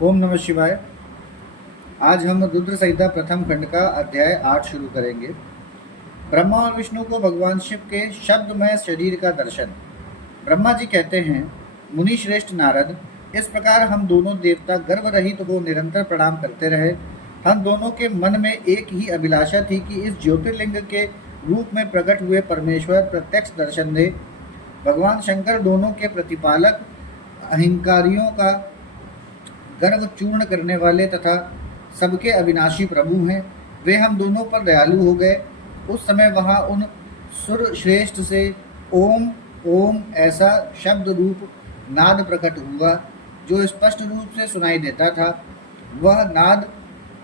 ओम नमः शिवाय। आज हम रुद्र संहिता प्रथम खंड का अध्याय 8 शुरू करेंगे। ब्रह्मा और विष्णु को भगवान शिव के शब्दमय शरीर का दर्शन। ब्रह्मा जी कहते हैं, मुनि श्रेष्ठ नारद, इस प्रकार हम दोनों देवता गर्भ रहित हो निरंतर प्रणाम करते रहे। हम दोनों के मन में एक ही अभिलाषा थी कि इस ज्योतिर्लिंग के रूप में प्रकट हुए परमेश्वर प्रत्यक्ष दर्शन दे। भगवान शंकर दोनों के प्रतिपालक, अहंकारियों का गर्व चूर्ण करने वाले तथा सबके अविनाशी प्रभु हैं। वे हम दोनों पर दयालु हो गए। उस समय वहाँ उन सुर श्रेष्ठ से ओम ओम ऐसा शब्द रूप नाद प्रकट हुआ जो स्पष्ट रूप से सुनाई देता था। वह नाद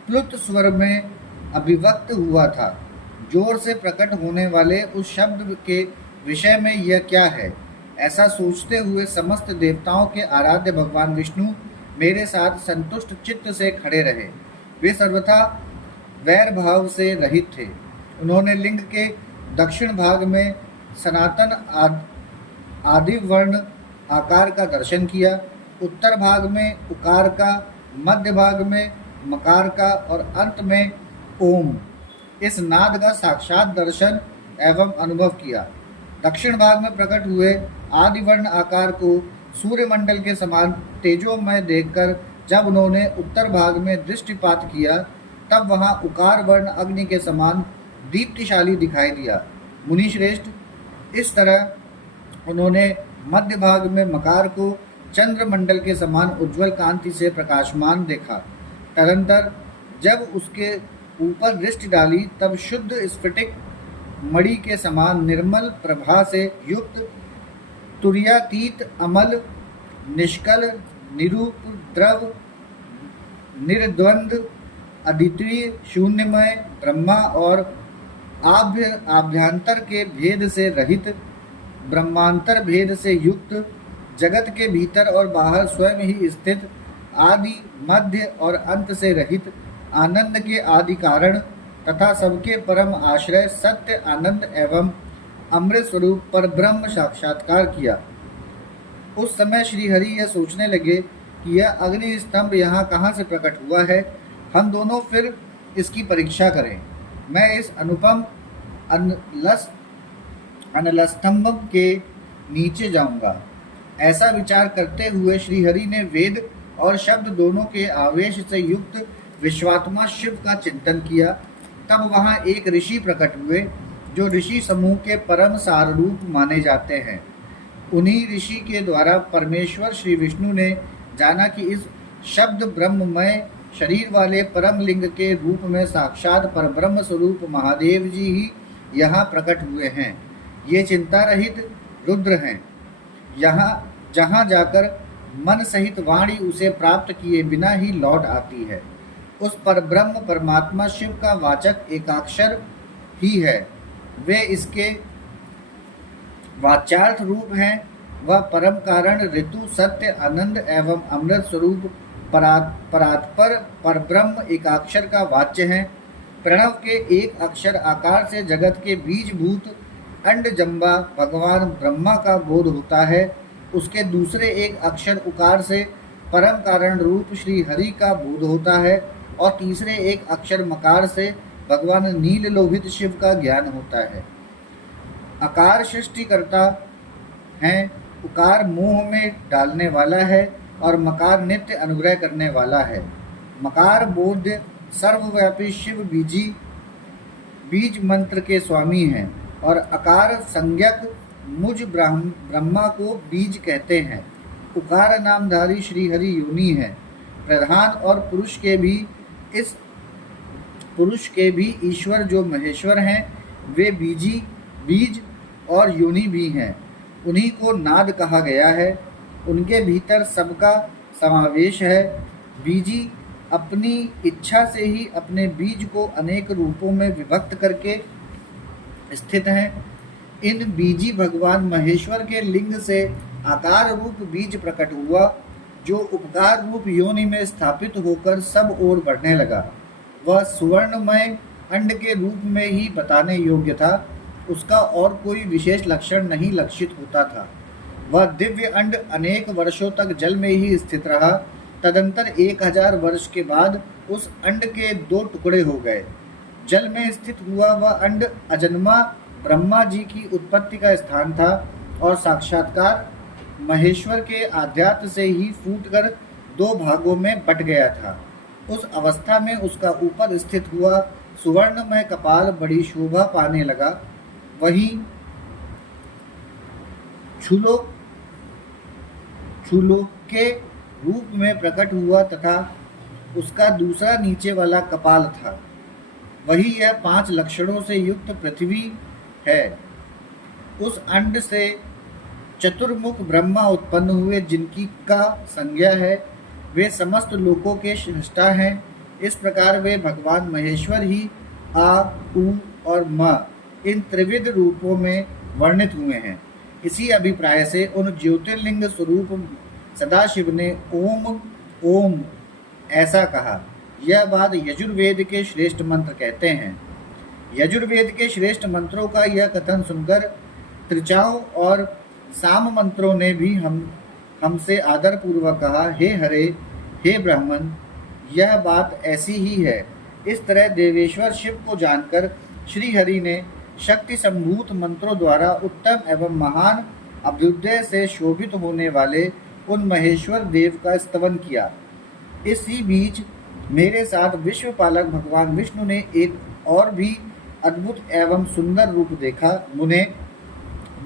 प्लुत स्वर में अभिव्यक्त हुआ था। जोर से प्रकट होने वाले उस शब्द के विषय में यह क्या है, ऐसा सोचते हुए समस्त देवताओं के आराध्य भगवान विष्णु मेरे साथ संतुष्ट चित्त से खड़े रहे। वे सर्वथा वैर भाव से रहित थे। उन्होंने लिंग के दक्षिण भाग में सनातन आदि वर्ण आकार का दर्शन किया, उत्तर भाग में उकार का, मध्य भाग में मकार का और अंत में ओम इस नाद का साक्षात दर्शन एवं अनुभव किया। दक्षिण भाग में प्रकट हुए आदि वर्ण आकार को सूर्यमंडल के समान तेजोमय देखकर जब उन्होंने उत्तर भाग में दृष्टिपात किया, तब वहाँ उकार वर्ण अग्नि के समान दीप्तिशाली दिखाई दिया। मुनि श्रेष्ठ, इस तरह उन्होंने मध्य भाग में मकार को चंद्रमंडल के समान उज्ज्वल कांति से प्रकाशमान देखा। तदंतर जब उसके ऊपर दृष्टि डाली, तब शुद्ध स्फटिक मणि के समान निर्मल प्रभा से युक्त तुर्यातीत अमल निष्कल निरूपद्रव निर्द्वंद अद्वितीय शून्यमय ब्रह्मा और आभ्यंतर के भेद से रहित, ब्रह्मांतर भेद से युक्त, जगत के भीतर और बाहर स्वयं ही स्थित, आदि मध्य और अंत से रहित, आनंद के आदि कारण तथा सबके परम आश्रय सत्य आनंद एवं अमृत स्वरूप पर ब्रह्म साक्षात्कार किया। उस समय श्रीहरि यह सोचने लगे कि यह अग्नि स्तंभ यहाँ कहाँ से प्रकट हुआ है। हम दोनों फिर इसकी परीक्षा करें। मैं इस अनुपम अनलस्तंभ के नीचे जाऊंगा। ऐसा विचार करते हुए श्रीहरि ने वेद और शब्द दोनों के आवेश से युक्त विश्वात्मा शिव का चिंतन किया। तब वहाँ एक ऋषि प्रकट हुए जो ऋषि समूह के परम सार रूप माने जाते हैं। उन्हीं ऋषि के द्वारा परमेश्वर श्री विष्णु ने जाना कि इस शब्द ब्रह्ममय शरीर वाले परम लिंग के रूप में साक्षात परब्रह्म स्वरूप महादेव जी ही यहाँ प्रकट हुए हैं। ये चिंता रहित रुद्र हैं। यहाँ जहाँ जाकर मन सहित वाणी उसे प्राप्त किए बिना ही लौट आती है। उस परब्रह्म परमात्मा शिव का वाचक एकाक्षर ही है। वे इसके वाच्यार्थ रूप हैं। वह परम कारण, ऋतु, सत्य, आनंद एवं अमृत स्वरूप परात्पर परब्रह्म एकाक्षर का वाच्य है। प्रणव के एक अक्षर आकार से जगत के बीजभूत अंडजम्बा भगवान ब्रह्मा का बोध होता है। उसके दूसरे एक अक्षर उकार से परम कारण रूप श्री हरि का बोध होता है और तीसरे एक अक्षर मकार से भगवान नील लोहित शिव का ज्ञान होता है। अकार सृष्टिकर्ता है, उकार मोह में डालने वाला है और मकार नित्य अनुग्रह करने वाला है। मकार बोध्य सर्वव्यापी शिव बीज मंत्र के स्वामी हैं और अकार संज्ञक मुझ ब्रह्मा को बीज कहते हैं। उकार नामधारी श्रीहरि योनि है। प्रधान और पुरुष के भी ईश्वर जो महेश्वर हैं, वे बीज और योनि भी हैं। उन्हीं को नाद कहा गया है। उनके भीतर सबका समावेश है। बीजी अपनी इच्छा से ही अपने बीज को अनेक रूपों में विभक्त करके स्थित हैं। इन बीजी भगवान महेश्वर के लिंग से आकार रूप बीज प्रकट हुआ, जो उपकार रूप योनि में स्थापित होकर सब ओर बढ़ने लगा। वह सुवर्णमय अंड के रूप में ही बताने योग्य था। उसका और कोई विशेष लक्षण नहीं लक्षित होता था। वह दिव्य अंड अनेक वर्षों तक जल में ही स्थित रहा तदंतर 1000 वर्ष के बाद उस अंड के 2 टुकड़े हो गए। जल में स्थित हुआ वह अंड अजन्मा ब्रह्मा जी की उत्पत्ति का स्थान था और साक्षात्कार महेश्वर के आध्यात्म से ही फूटकर 2 भागों में बट गया था। उस अवस्था में उसका ऊपर स्थित हुआ सुवर्णमय कपाल बड़ी शोभा पाने लगा। वही छूलो के रूप में प्रकट हुआ तथा उसका दूसरा नीचे वाला कपाल था। वही यह 5 लक्षणों से युक्त पृथ्वी है। उस अंड से चतुर्मुख ब्रह्मा उत्पन्न हुए, जिनकी का संज्ञा है। वे समस्त लोकों के सृष्टा हैं। इस प्रकार वे भगवान महेश्वर ही आ, उ और म इन त्रिविध रूपों में वर्णित हुए हैं। इसी अभिप्राय से उन ज्योतिर्लिंग स्वरूप सदाशिव ने ओम ओम ऐसा कहा। यह बात यजुर्वेद के श्रेष्ठ मंत्र कहते हैं। यजुर्वेद के श्रेष्ठ मंत्रों का यह कथन सुनकर त्रिचाओं और साम मंत्रों ने भी हमसे आदर पूर्वक कहा, हे हरे, हे ब्राह्मण, यह बात ऐसी ही है। इस तरह देवेश्वर शिव को जानकर श्री हरि ने शक्ति संभूत मंत्रों द्वारा उत्तम एवं महान अभ्युदय से शोभित होने वाले उन महेश्वर देव का स्तवन किया। इसी बीच मेरे साथ विश्व पालक भगवान विष्णु ने एक और भी अद्भुत एवं सुंदर रूप देखा। मुने,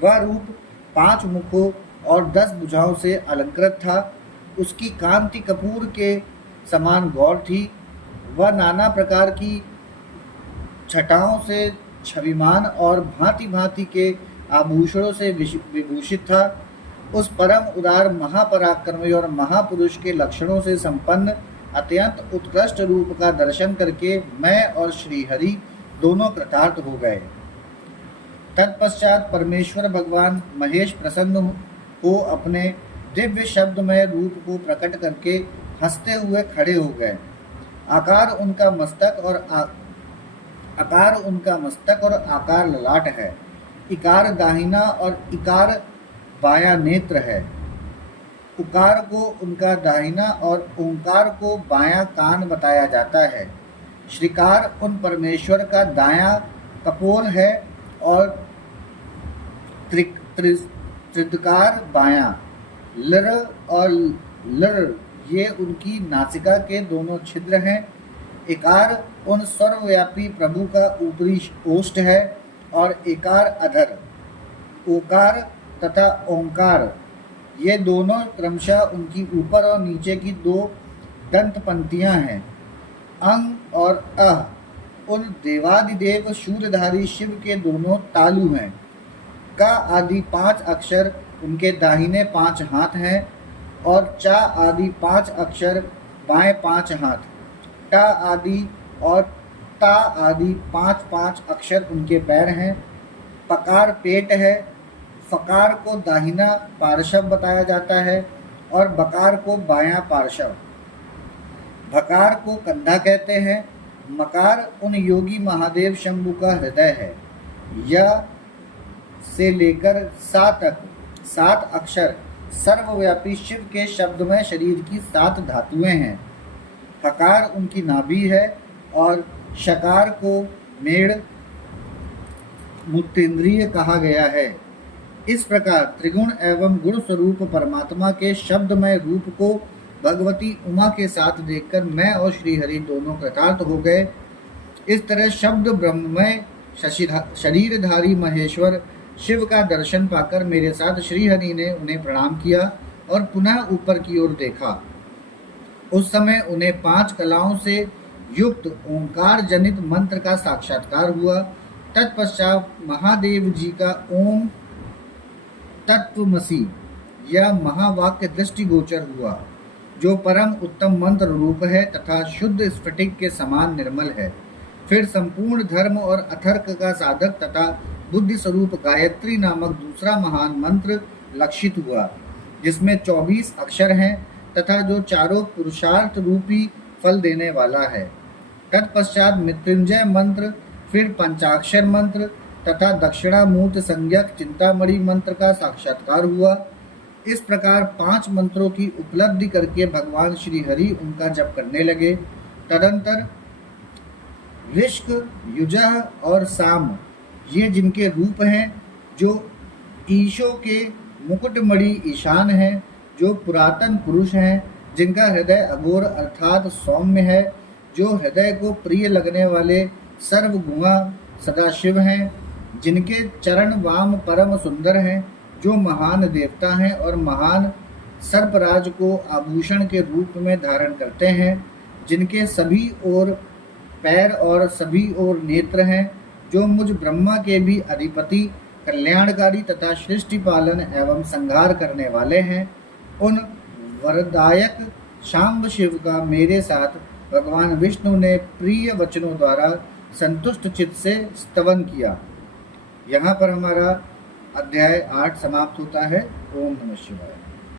वह रूप 5 मुखों और 10 भुजाओं से अलंकृत था। उसकी कांति कपूर के समान गौर थी। वह नाना प्रकार की छटाओं से छविमान और भांति भांति के आभूषणों से विभूषित था। उस परम उदार महापराक्रमी और महापुरुष के लक्षणों से संपन्न अत्यंत उत्कृष्ट रूप का दर्शन करके मैं और श्रीहरि दोनों कृतार्थ हो गए। तत्पश्चात परमेश्वर भगवान महेश प्रसन्न हो अपने दिव्य शब्दमय रूप को प्रकट करके हंसते हुए खड़े हो गए। आकार उनका मस्तक और आकार ललाट है। इकार दाहिना और इकार बायां नेत्र है। उकार को उनका दाहिना और ओंकार को बायां कान बताया जाता है। श्रीकार उन परमेश्वर का दायां कपोल है और त्रिदकार बायां। लर और लर ये उनकी नासिका के दोनों छिद्र हैं। इकार उन सर्वव्यापी प्रभु का ऊपरी ओष्ठ है और इकार अधर। ओकार तथा ओंकार ये दोनों क्रमशः उनकी ऊपर और नीचे की 2 दंत पंक्तियां हैं। अंग और अह उन देवादिदेव शूलधारी शिव के दोनों तालु हैं। का आदि 5 अक्षर उनके दाहिने 5 हाथ हैं और चा आदि 5 अक्षर बाएं 5 हाथ। टा आदि और ता आदि 5 अक्षर उनके पैर हैं। पकार पेट है। फकार को दाहिना पार्श्व बताया जाता है और बकार को बायां पार्श्व। भकार को कंधा कहते हैं। मकार उन योगी महादेव शंभु का हृदय है। यह से लेकर सा तक 7 अक्षर सर्वव्यापी शिव के शब्दमय शरीर की 7 धातुएं हैं। हकार उनकी नाभि है और शकार को मेड़ मूत्रेंद्रिय कहा गया है। इस प्रकार त्रिगुण एवं गुण स्वरूप परमात्मा के शब्दमय रूप को भगवती उमा के साथ देखकर मैं और श्रीहरि दोनों कृतार्थ हो गए। इस तरह शब्द ब्रह्ममय शरीरधारी महेश्वर शिव का दर्शन पाकर मेरे साथ श्रीहरि ने उन्हें प्रणाम किया और पुनः ऊपर की ओर देखा। उस समय उन्हें 5 कलाओं से युक्त ओंकार जनित मंत्र का साक्षात्कार हुआ। तत्पश्चात महादेव जी का ओम तत्वमसि यह महावाक्य दृष्टिगोचर हुआ, जो परम उत्तम मंत्र रूप है तथा शुद्ध स्फटिक के समान निर्मल है। फिर संपूर्ण धर्म और अथर्क का साधक तथा बुद्धि स्वरूप गायत्री नामक दूसरा महान मंत्र लक्षित हुआ, जिसमें 24 अक्षर हैं तथा जो चारों पुरुषार्थ रूपी फल देने वाला है। तत्पश्चात मृत्युंजय मंत्र, फिर पंचाक्षर मंत्र तथा दक्षिणामूर्त संज्ञक चिंतामणि मंत्र का साक्षात्कार हुआ। इस प्रकार 5 मंत्रों की उपलब्धि करके भगवान श्री हरि उनका जप करने लगे। तदंतर ऋष्क, युजः और साम, ये जिनके रूप हैं, जो ईशों के मुकुटमणि ईशान हैं, जो पुरातन पुरुष हैं, जिनका हृदय अघोर अर्थात सौम्य है, जो हृदय को प्रिय लगने वाले सर्वगुणा सदाशिव हैं, जिनके चरण वाम परम सुंदर हैं, जो महान देवता हैं और महान सर्पराज को आभूषण के रूप में धारण करते हैं, जिनके सभी ओर पैर और सभी ओर नेत्र हैं, जो मुझ ब्रह्मा के भी अधिपति, कल्याणकारी तथा सृष्टि पालन एवं संहार करने वाले हैं, उन वरदायक शांब शिव का मेरे साथ भगवान विष्णु ने प्रिय वचनों द्वारा संतुष्ट चित्त से स्तवन किया। यहाँ पर हमारा अध्याय 8 समाप्त होता है। ओम नमः शिवाय।